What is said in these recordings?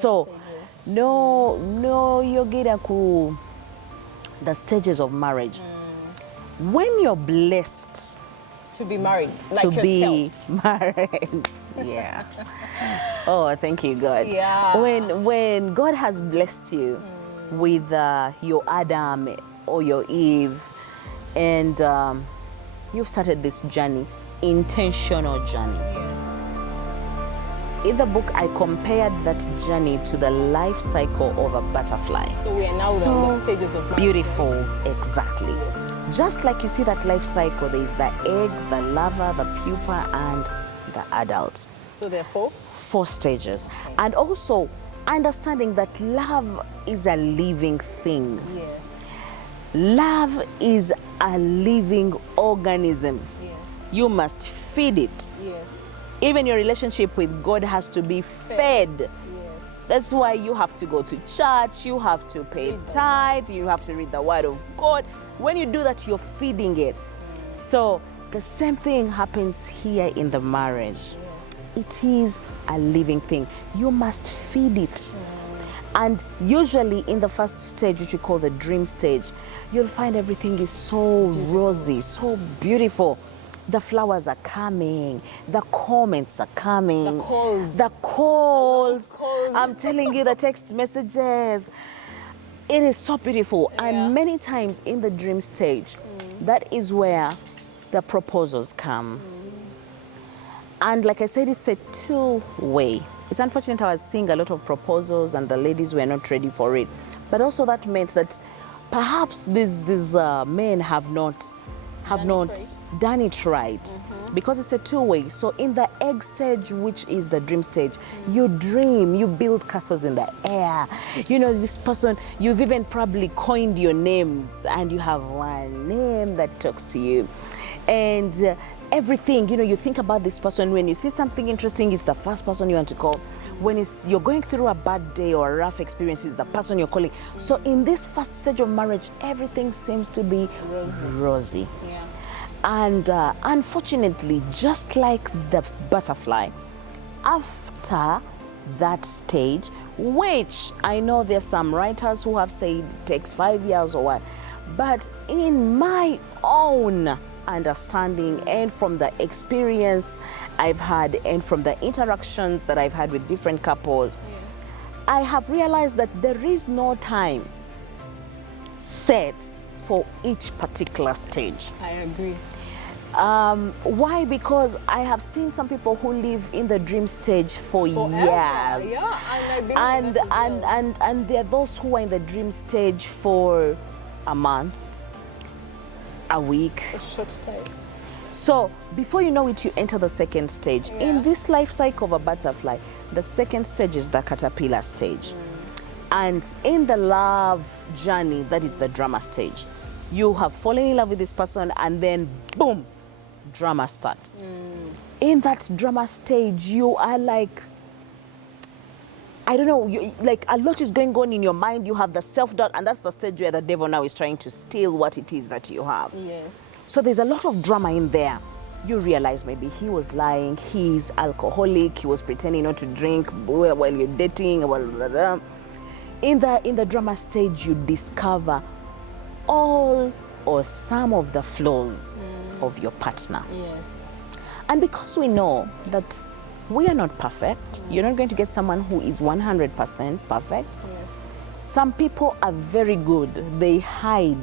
So no yogera ku the stages of marriage. When you're blessed to be married, like to yourself. be married, yeah. Oh, thank you, God. Yeah. When God has blessed you with your Adam or your Eve, and you've started this journey, intentional journey. In the book, I compared that journey to the life cycle of a butterfly. So we are now on the stages of marriage. Beautiful, exactly. Yes. Just like you see that life cycle, there is the egg, the larva, the pupa, and the adult. So therefore? 4 stages. And also understanding that love is a living thing. Yes. Love is a living organism. Yes. You must feed it. Yes. Even your relationship with God has to be fed. Yes. That's why you have to go to church, you have to pay tithe, you have to read the word of God. When you do that, you're feeding it. So the same thing happens here in the marriage. It is a living thing. You must feed it. And usually in the first stage, which we call the dream stage, you'll find everything is so rosy, so beautiful. The flowers are coming, the comments are coming, the calls. I'm telling you, the text messages. It is so beautiful. And many times in the dream stage, that is where the proposals come. And like I said, it's a two-way. It's unfortunate I was seeing a lot of proposals and the ladies were not ready for it. But also that meant that perhaps these men have not done it right. Because it's a two-way. So in the egg stage, which is the dream stage, you dream, you build castles in the air. You know, this person, you've even probably coined your names and you have one name that talks to you. And everything, you know, you think about this person. When you see something interesting, it's the first person you want to call. When you're going through a bad day or a rough experience, it's the person you're calling. So in this first stage of marriage, everything seems to be rosy. Yeah. And unfortunately, just like the butterfly, after that stage, which I know there's some writers who have said it takes 5 years or what, but in my own understanding and from the experience I've had and from the interactions that I've had with different couples, I have realized that there is no time set for each particular stage. I agree. Why? Because I have seen some people who live in the dream stage for years. Yeah, and there are those who are in the dream stage for a month, a week. A short time. So before you know it, you enter the second stage. In this life cycle of a butterfly, the second stage is the caterpillar stage. And in the love journey, that is the drama stage. You have fallen in love with this person and then boom, drama starts. In that drama stage, you are like, I don't know, like a lot is going on in your mind. You have the self-doubt, and that's the stage where the devil now is trying to steal what it is that you have. Yes. So there's a lot of drama in there. You realize maybe he was lying, he's alcoholic, he was pretending not to drink while you're dating, blah, blah, blah. In the drama stage, you discover all or some of the flaws of your partner. Yes. And because we know that we are not perfect, you're not going to get someone who is 100% perfect. Yes. Some people are very good. They hide.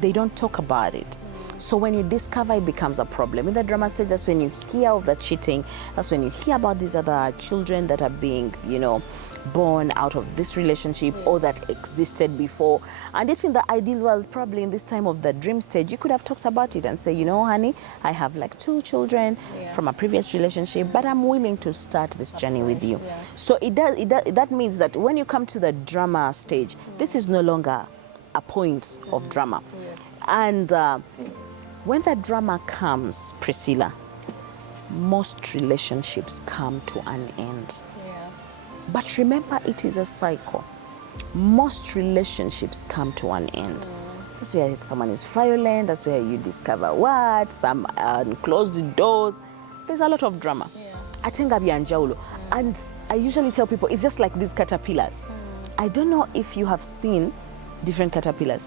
They don't talk about it. So when you discover, it becomes a problem. In the drama stage, that's when you hear of the cheating. That's when you hear about these other children that are being, you know, born out of this relationship or that existed before. And yet in the ideal world, probably in this time of the dream stage, you could have talked about it and say, you know, honey, I have like 2 children from a previous relationship, but I'm willing to start this journey with you. So that means that when you come to the drama stage, this is no longer a point of drama. And when the drama comes, Priscilla, most relationships come to an end. But remember, it is a cycle. Most relationships come to an end. That's where someone is violent, that's where you discover what, some closed doors. There's a lot of drama. Atenga byanjaulo. And I usually tell people it's just like these caterpillars. I don't know if you have seen different caterpillars,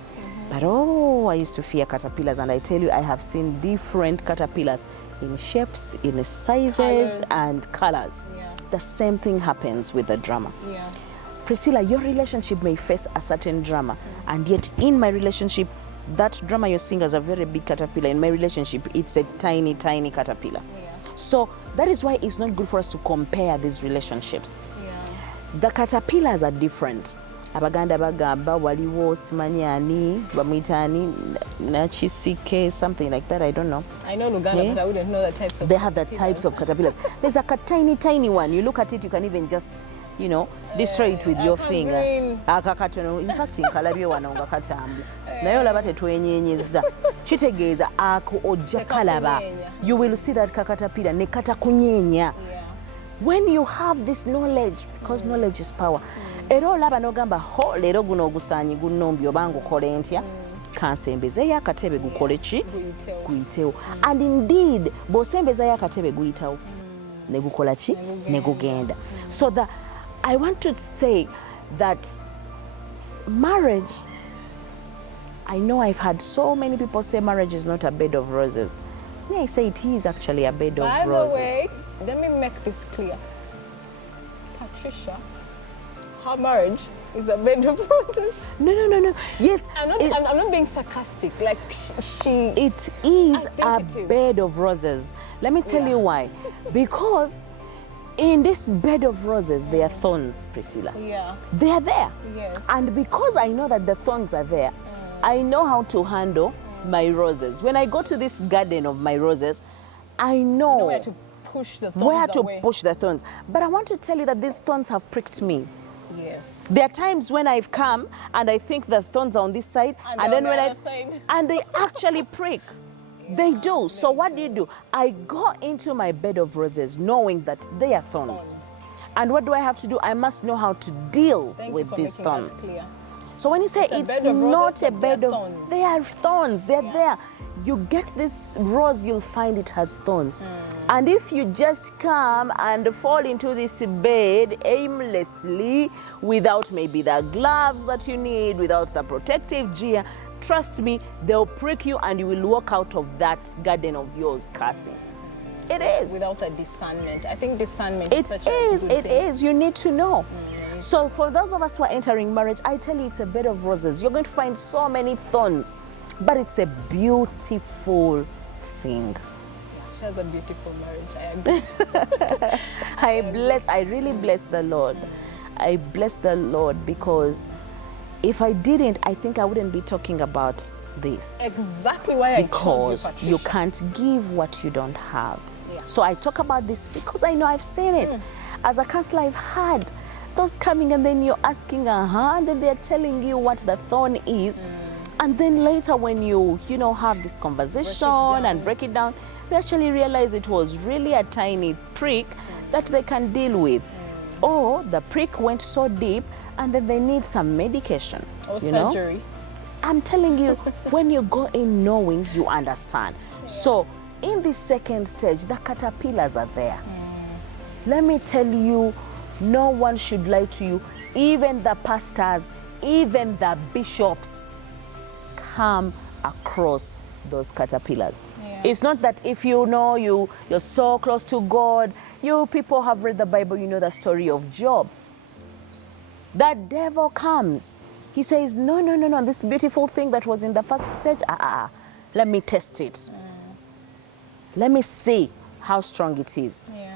but oh, I used to fear caterpillars, and I tell you, I have seen different caterpillars in shapes, in sizes, Colours. and colors. Yeah. The same thing happens with the drama. Yeah. Priscilla, your relationship may face a certain drama, and yet in my relationship, that drama you're seeing as a very big caterpillar, in my relationship, it's a tiny, tiny caterpillar. Yeah. So that is why it's not good for us to compare these relationships. Yeah. The caterpillars are different. Abaganda bagamba waliwo simanyi ani bamwita ani nachisike, something like that, I don't know. I know Luganda, Yeah. but I wouldn't know the types of They have the types of caterpillars. There's like a tiny, tiny one. You look at it, you can even just, you know, destroy it with your finger. green. Akakatono. In fact, nkalabye wano nga katambula. Naye olaba tetwenyenyezza. Kitegeeza ako ojja kalaba. Tekakunyeenya. You will see that caterpillar ne katakunyeenya. Yeah. When you have this knowledge, because knowledge is power, era olaba n'ogamba ho leero guno ogusaanyi gunnombi oba ngukole ntya, kansembezeyo akatebe gukole ki? Guyitewo. Guyitewo. And indeed bw'osembezayo akatebe guyitawo ne gukola ki? Ne gugenda. So I want to say that marriage, I know I've had so many people say marriage is not a bed of roses. Me, I say it is actually a bed By of the roses. way, let me make this clear. Patricia, her marriage is a bed of roses. No. Yes, I'm not being sarcastic. Like she it is I a think it is. bed of roses. Let me tell Yeah. you why. Because in this bed of roses, there are thorns, Priscilla. Yeah. They are there. Yes. And because I know that the thorns are there, I know how to handle my roses. When I go to this garden of my roses, I know You know where to push the thorns where to away. push the thorns. But I want to tell you that these thorns have pricked me. Yes. There are times when I've come and I think the thorns are on this side, And and they're then on when the I other side. and they actually prick. They do. So what do? I go into my bed of roses knowing that they are thorns. Thorns. And what do I have to do? I must know how to deal Thank with you for these making that thorns. clear. So when you say It's a it's bed of roses, not a but bed they're of, thorns. they are thorns. They're Yeah. there. You get this rose, you'll find it has thorns. And if you just come and fall into this bed aimlessly, without maybe the gloves that you need, without the protective gear, trust me, they'll prick you and you will walk out of that garden of yours cursing. It is. Without a discernment. I think discernment It is such a is, good it thing. is. You need to know. So for those of us who are entering marriage, I tell you it's a bed of roses. You're going to find so many thorns, but it's a beautiful thing. She has a beautiful marriage. I agree. I really bless the Lord. I bless the Lord because if I didn't, I think I wouldn't be talking about this. Exactly why I chose Because you, Patricia. you can't give what you don't have. Yeah. So I talk about this because I know I've seen it. As a counselor, I've had those coming and then you're asking, and then they're telling you what the thorn is. And then later when you have this conversation and break it down, they actually realize it was really a tiny prick that they can deal with. Or the prick went so deep and then they need some medication. Or you know? surgery. I'm telling you, when you go in knowing, you understand. So in this second stage, the caterpillars are there. Let me tell you, no one should lie to you. Even the pastors, even the bishops come across those caterpillars. Yeah. It's not that if you know you're so close to God, you people have read the Bible, you know the story of Job. The devil comes. He says, no, this beautiful thing that was in the first stage, let me test it. Let me see how strong it is. Yeah.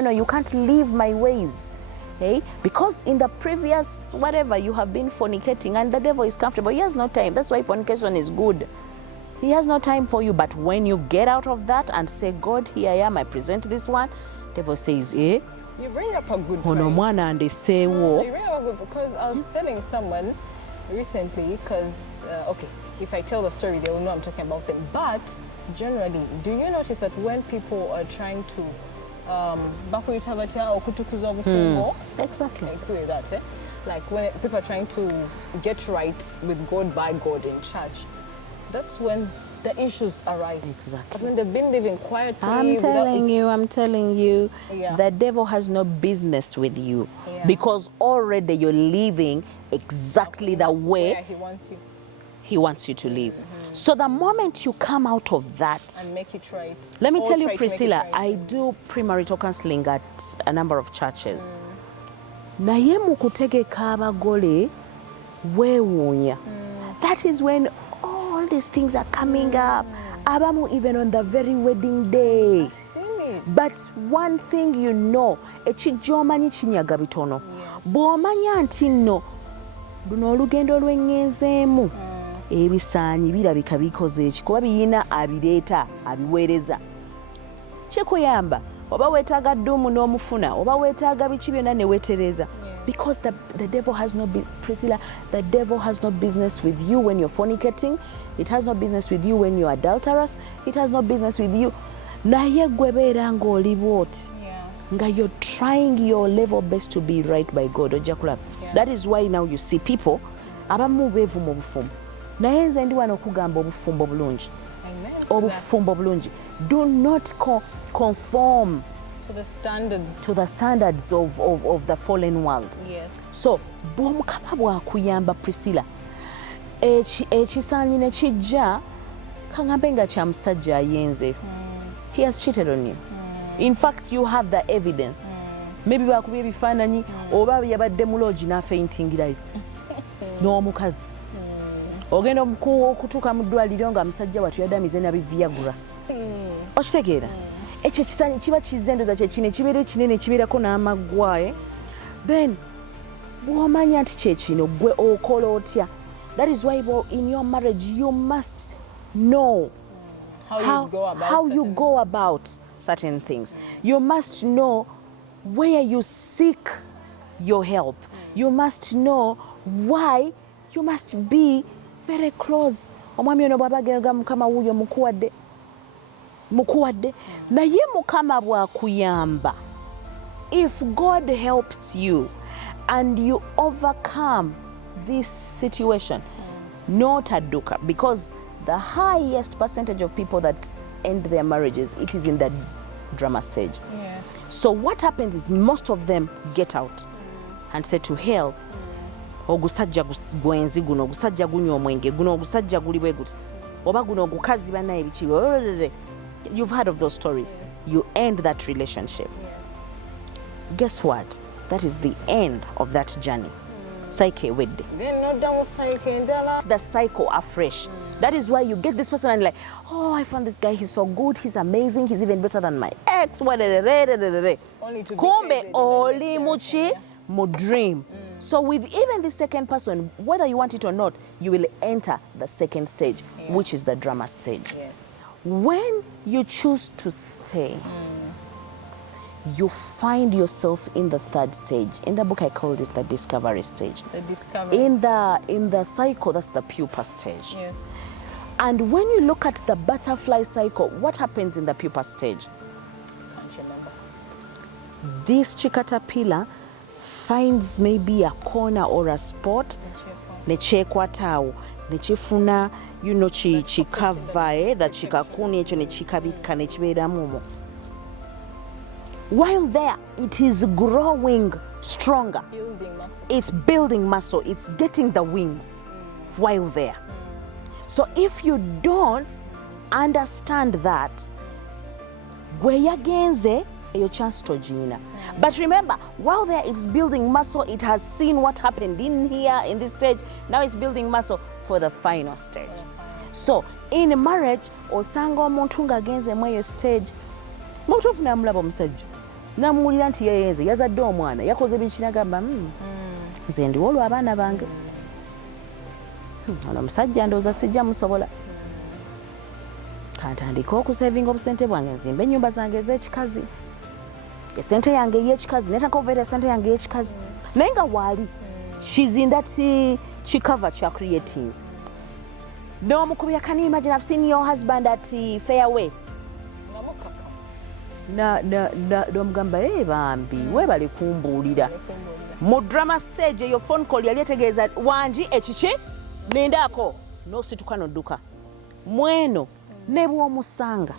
No, you can't leave my ways. Okay? Because in the previous whatever, you have been fornicating and the devil is comfortable. He has no time. That's why fornication is good. He has no time for you. But when you get out of that and say, God, here I am, I present this one, devil says, You bring up a good ono point. mwana andeseewo. You bring up a good, because I was telling someone recently, because, okay, if I tell the story, they will know I'm talking about them. But generally, do you notice that when people are trying to bakuyita or kutukuza obufungo, Exactly. like that, like when people are trying to get right with God by God in church, that's when the issues arise. Exactly. But when they've been living quietly, I'm telling you, Yeah. the devil has no business with you Yeah. because already you're living exactly the way where he wants you he wants you to live. So the moment you come out of that, and make it right. let me Or tell you, try to make it Priscilla, right. I do premarital counseling at a number of churches. Naye mu kutegeka abagole weewuunya. That is when all these things are coming up. Abamu even on the very wedding day. I've seen it. But one thing you know, ekijja omanyi kinyaga bitono. Bw'omanya nti nno luno olugendo lwengenzeemu ebisaanyi birabika bikoze eki kuba biyina abireeta abiweereza kikuyamba oba weetaaga dduumu n'omufuna oba weetaaga biki byonna ne weetereza because the devil has no Priscilla, the devil has no business with you when you're fornicating. It has no business with you when you're adulterous. It has no business with you. Naye gwe beera ng'oli bw'oti nga you're trying your level best to be right by God. Ojja kulaba. That is why now you see people abamu beevuma obufumu. Naye nze ndi wano okugamba obufumbo bulungi. Obufumbo bulungi. Do not conform to the standards of the fallen world. Yes. So bw'omukama bw'akuyamba Priscilla ekisaanyi ne kijja kaŋŋambe nga kya musajja ayenze. He has cheated on you. In fact, you have the evidence. Maybe bakubye ebifaananyi oba yabadde muloogi n'afeyintingirayo n'omukazi. Ogenda okutuuka mu ddwaliro nga musajja wattu yadamize na biviagura. Okitegeera? Ekyo ekisaanyi kiba kizze endoza kye kino ekibeera ekinene ekibeerako n'amaggwaye. Then bw'omanya nti kye kino gwe okola otya. That is why in your marriage you must know how you go about certain things. You must know where you seek your help. You must know why you must be very close. Omwami ono bw'aba agenda mukama wuuyo mukuwadde naye mukama bw'akuyamba, if God helps you and you overcome this situation, n'otadduka, because the highest percentage of people that end their marriages, it is in the drama stage. Yes. So what happens is most of them get out and say to hell, ogusajja gwenzi guno, ogusajja gunywa omwenge guno, ogusajja guli bwe guti, oba guno ogukazi bannaye biki. You've heard of those stories. You end that relationship. Guess what? That is the end of that journey. Psyche wedde. Then not down psyche. The cycle afresh. That is why you get this person and like, oh, I found this guy, he's so good, he's amazing, he's even better than my ex. Only to kumbe oli muchi mu dream. So with even the second person, whether you want it or not, you will enter the second stage, which is the drama stage. Yes. When you choose to stay, you find yourself in the third stage. In the book I called it the discovery stage. The discovery. In the cycle, that's the pupa stage. Yes. And when you look at the butterfly cycle, what happens in the pupa stage? Can't remember. This caterpillar finds maybe a corner or a spot, nechekwatawo, nechifuna, you know, chikava, that chikakuni, nechikabika, nechibeeramu. While there, it is growing stronger. Building muscle. It's building muscle. It's getting the wings while there. So if you don't understand that, gwe yagenze eyo chance tojina. But remember, while there it's building muscle, it has seen what happened in here, in this stage. Now it's building muscle for the final stage. So in marriage, osanga omuntu ng'agenze mu eyo stage, mutuufu n'amulaba omusajja n'amuwulira nti yeyenze, yazadde omwana, yakoze biki, n'agamba nze ndiwo olwo abaana bange. Ono omusajja ndowooza sijja musobola. Kantandika okusevinga obusente bwange, nzimba ennyumba zange ez'ekikazi. Esente yange ey'ekikazi, netaka okubeera esente yange ey'ekikazi. Naye nga waali, she's in that chikava kya creatings. N'omukubira, can you imagine, I've seen your husband at Fairway. N'omugamba, bambi, weebale kumbuulira. Mu drama stage eyo phone call yali etegeeza wangi ekiki nendaako n'osituka n'odduka. mweno ne bw'omusanga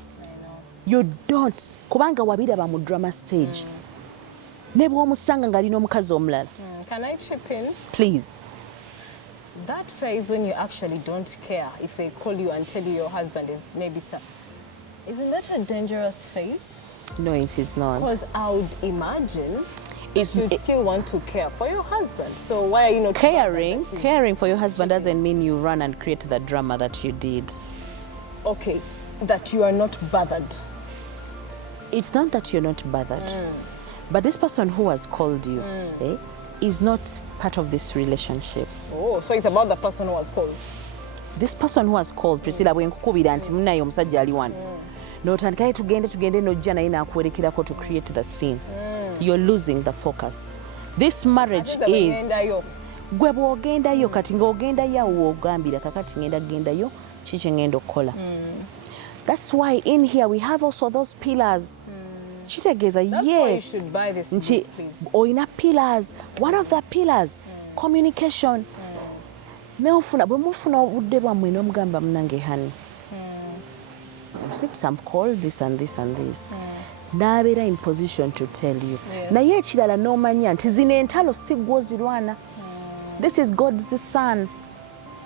you don't kubanga wabiraba mu drama stage ne bw'omusanga ng'alina omukazi omulala. Can I chip in? Please. That phase when you actually don't care if they call you and tell you your husband is maybe isn't that a dangerous phase? No, it is not. Because I would imagine you It's still want to care for your husband. So why are you not caring for your husband doesn't mean you run and create the drama that you did. Okay, that you are not bothered. It's not that you're not bothered, but this person who has called you is not part of this relationship. Oh, so it's about the person who was called. This person who has called, Priscilla, bwe nkukubira nti munaye omusajja ali wano n'otandikayo tugende n'ojja naye n'akuwerekerako to create the scene. You're losing the focus. This marriage is gwe bw'ogendayo kati ng'ogendayo awo ogambira kakati ngenda kugendayo kiki ngenda okukola. That's why in here we have also those pillars. Kitegeeza yes nti oyina pillars. One of the pillars communication. Bwe mufuna obudde bwammwe n'omugamba munange honey, I'm called this and this and this. N'abeera in position to tell you. Naye ekirala n'omanya nti zino entalo si ggwe ozirwana. This is God's son.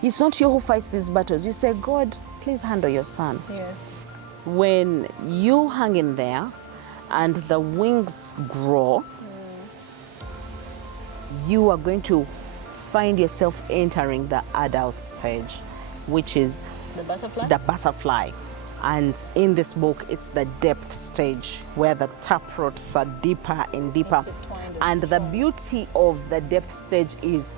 It's not you who fights these battles. You say, God, please handle your son. Yes. When you hang in there and the wings grow, you are going to find yourself entering the adult stage, which is The butterfly. And in this book, it's the depth stage where the taproots are deeper and deeper. And the beauty of the depth stage is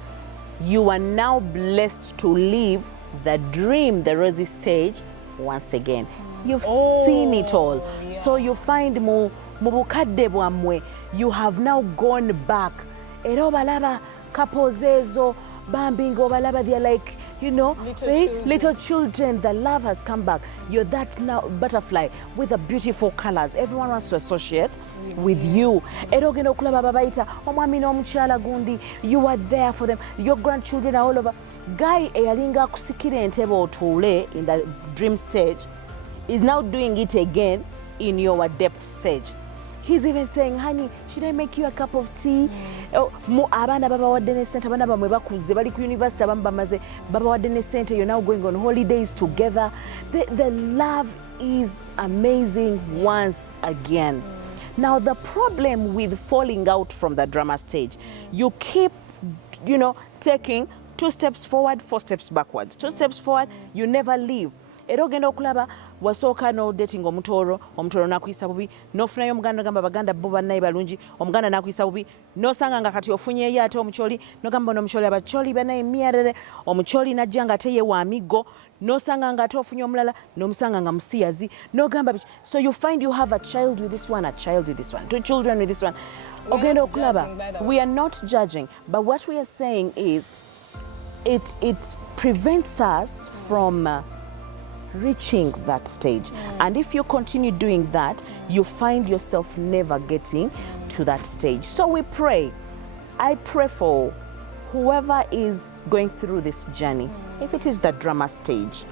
you are now blessed to live the dream, the rosy stage, once again. You've seen it all. Yeah. So you find mu bukadde bwammwe, you have now gone back. Era obalaba couples ezo, bambinga obalaba, they're like, you know, little children, the love has come back. You're that now butterfly with the beautiful colors. Everyone wants to associate with you. Era ogenda okulaba babayita omwami n'omukyala gundi, you are there for them. Your grandchildren are all over. Guy eyalinga akusikira entebe otuule in the dream stage is now doing it again in your depth stage. He's even saying, honey, should I make you a cup of tea? Abaana babawadde ne ssente, abaana bamwe bakuze bali ku university, abamu bamaze babawadde ne ssente, you're now going on holidays together. The love is amazing once again. Now the problem with falling out from the drama stage, you keep, you know, taking 2 steps forward, 4 steps backwards. 2 steps forward, you never leave. Era ogenda okulaba wasooka no dating omutoolo n'akuyisa bubi, n'ofunayo omuganda n'ogamba baganda bo bannaye balungi, omuganda n'akuyisa bubi, n'osanga nga kati ofunyeeyo ate omukyoli, n'ogamba n'omukyoli abakyoli bannaye myarere, omukyoli n'ajja nga ate ye wa miggo, n'osanga nga ate ofunye omulala, n'omusanga nga musiyazi, n'ogamba biki. So you find you have a child with this one, a child with this one, 2 children with this one. Ogenda okulaba, we are not judging, but what we are saying is it prevents us from reaching that stage. And if you continue doing that, you find yourself never getting to that stage. So we pray. I pray for whoever is going through this journey, if it is the drama stage,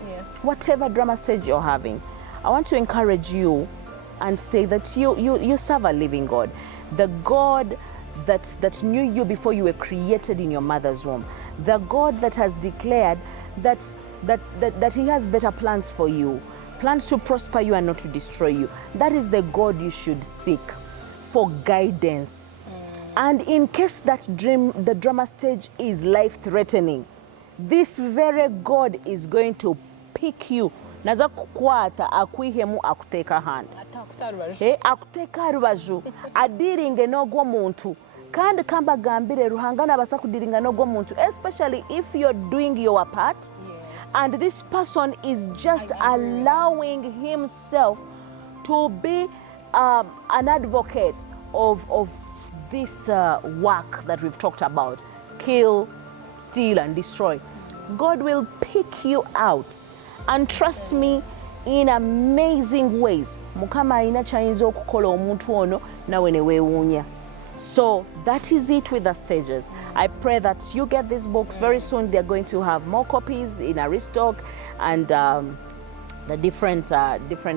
whatever drama stage you're having, I want to encourage you and say that you serve a living God, the God that knew you before you were created in your mother's womb, the God that has declared that he has better plans for you, plans to prosper you and not to destroy you. That is the God you should seek for guidance. And in case the drama stage is life-threatening, this very God is going to pick you. Naza kukwata akwihemu akuteeka hand. Akuteeka rubaju. Adiringe n'ogwo muntu. Kandi kamba gambire ruhangana basa kudiringa n'ogwo muntu, especially if you're doing your part. And this person is just allowing himself to be an advocate of this work that we've talked about. Kill, steal, and destroy. God will pick you out. And trust me, in amazing ways. Mukama alina kyayinza okukola omuntu ono nawe ne weewuunya. So that is it with the stages. I pray that you get these books very soon. They're going to have more copies in Aristoc, and the different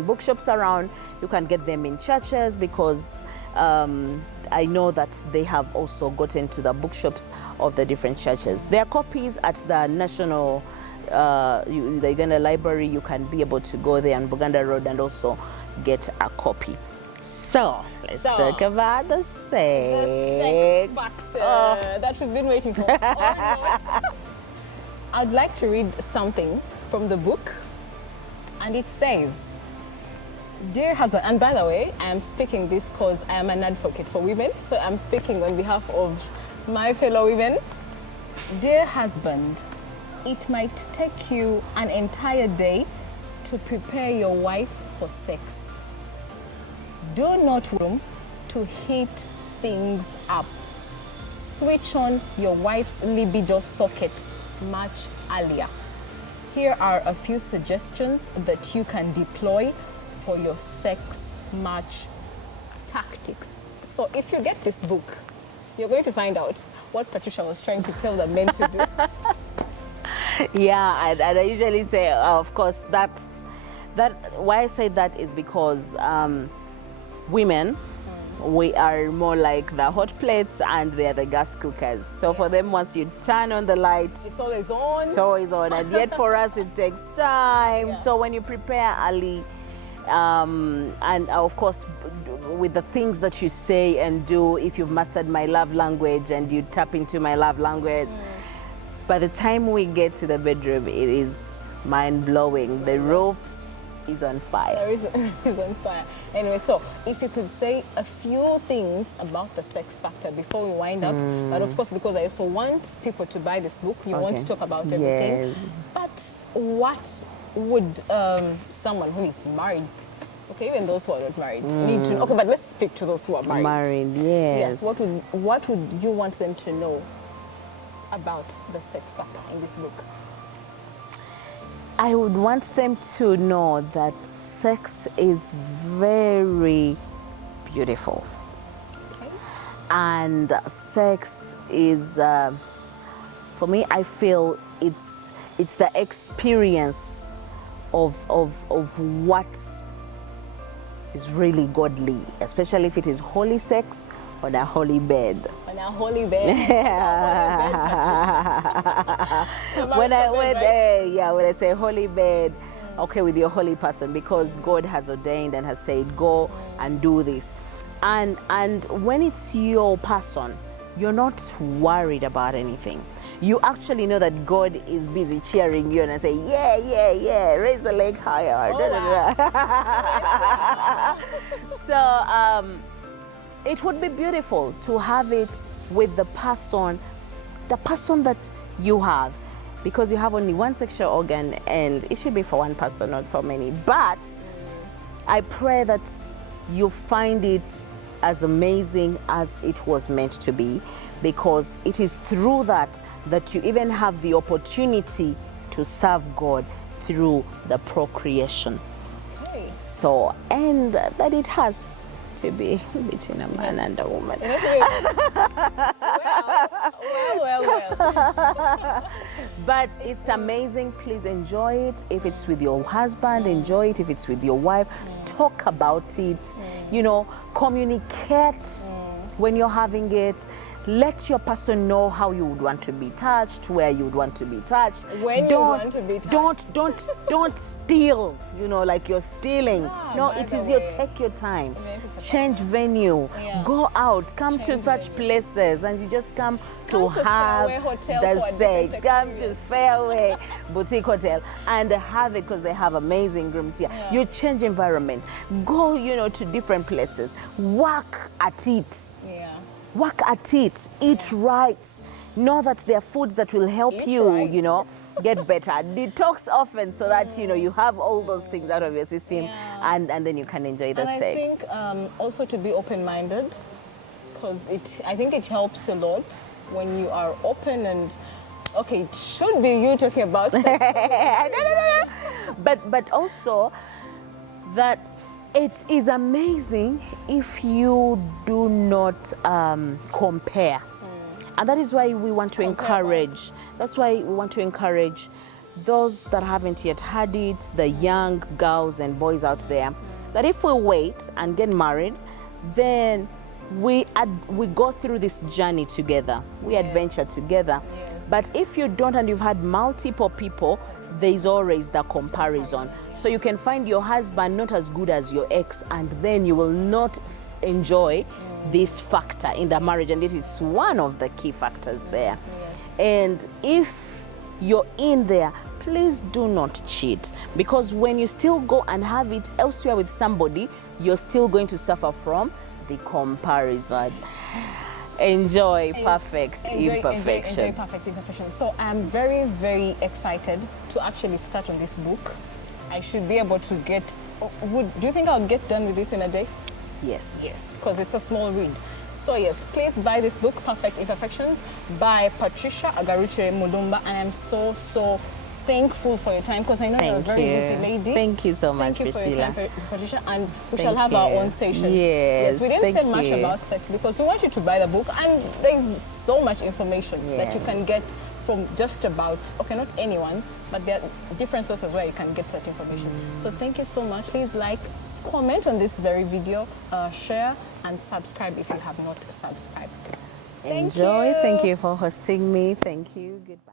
bookshops around. You can get them in churches because I know that they have also gotten to the bookshops of the different churches. There are copies at the National the Uganda Library. You can be able to go there on Buganda Road and also get a copy. So let's talk about the sex factor that we've been waiting for. I'd like to read something from the book, and it says, "Dear husband," and by the way, I am speaking this because I am an advocate for women, so I'm speaking on behalf of my fellow women. "Dear husband, it might take you an entire day to prepare your wife for sex. Do not wait to heat things up. Switch on your wife's libido socket much earlier. Here are a few suggestions that you can deploy for your sex match tactics." So if you get this book, you're going to find out what Patricia was trying to tell the men to do. Yeah, and I usually say, of course, why I say that is because women, we are more like the hot plates and they're the gas cookers. So for them, once you turn on the light, it's always on. It's always on. And yet for us, it takes time. Yeah. So when you prepare early, and of course, with the things that you say and do, if you've mastered my love language and you tap into my love language, by the time we get to the bedroom, it is mind-blowing. The roof is on fire. Is on fire. Anyway, so if you could say a few things about the sex factor before we wind up, but of course, because I also want people to buy this book, you want to talk about everything. Yes. But what would someone who is married, okay, even those who are not married, need to know? Okay, but let's speak to those who are married. Married, yes. Yes, what would you want them to know about the sex factor in this book? I would want them to know that sex is very beautiful. Okay. And sex is, for me, I feel it's the experience of what is really godly, especially if it is holy sex on a holy bed. On a holy bed. When I say holy bed, okay, with your holy person, because God has ordained and has said, go and do this. And when it's your person, you're not worried about anything. You actually know that God is busy cheering you and say, yeah, raise the leg higher. So it would be beautiful to have it with the person that you have, because you have only one sexual organ and it should be for one person, not so many. But I pray that you find it as amazing as it was meant to be, because it is through that you even have the opportunity to serve God through the procreation. Okay. So, and that it has to be between a man and a woman. Well. But it's amazing. Please enjoy it. If it's with your husband, enjoy it. If it's with your wife, talk about it. You know, communicate when you're having it. Let your person know how you would want to be touched, where you would want to be touched. When you want to be touched. Don't steal, you know, like you're stealing. No, it is take your time. Change venue. Yeah. Go out. Come to such places and you just come to have the sex. Come to Fairway Boutique Hotel and have it, because they have amazing rooms here. Yeah. You change environment. Go, you know, to different places. Work at it. Yeah. Work at it. Eat right. Know that there are foods that will help Eat you, right. you know, get better. Detox often so that, you know, you have all those things out of your system. Yeah. And then you can enjoy the And sex. I think also to be open-minded, because I think it helps a lot when you are open and, okay, it should be you talking about sex. No. But also that it is amazing if you do not compare. And that is why we want to Compare encourage. That's why we want to encourage those that haven't yet had it, the young girls and boys out there, that if we wait and get married, then we go through this journey together. We Yes. adventure together. Yes. But if you don't and you've had multiple people, there's always the comparison. So you can find your husband not as good as your ex, and then you will not enjoy this factor in the marriage, and it's one of the key factors there. And if you're in there, please do not cheat, because when you still go and have it elsewhere with somebody, you're still going to suffer from the comparison. Enjoy perfect imperfection. Enjoy perfect imperfection. So I'm very, very excited to actually start on this book. I should be able to get. Do you think I'll get done with this in a day? Yes. Yes, because it's a small read. So yes, please buy this book, Perfect Imperfections, by Patricia Agaruche Mulumba. And I'm so thankful for your time, because I know you're a Thank very you. busy lady. Thank you so much, Thank you for your time, Priscilla. Patricia, and we Thank shall have our you. own session. Yes, we didn't thank say much you. about sex because we want you to buy the book, and there's so much information that you Yeah. can get from just about, okay, not anyone, but there are different sources where you can get that information. So thank you so much. Please like, comment on this very video, share, and subscribe if you have not subscribed. Enjoy. Thank you for hosting me. Thank you. Goodbye.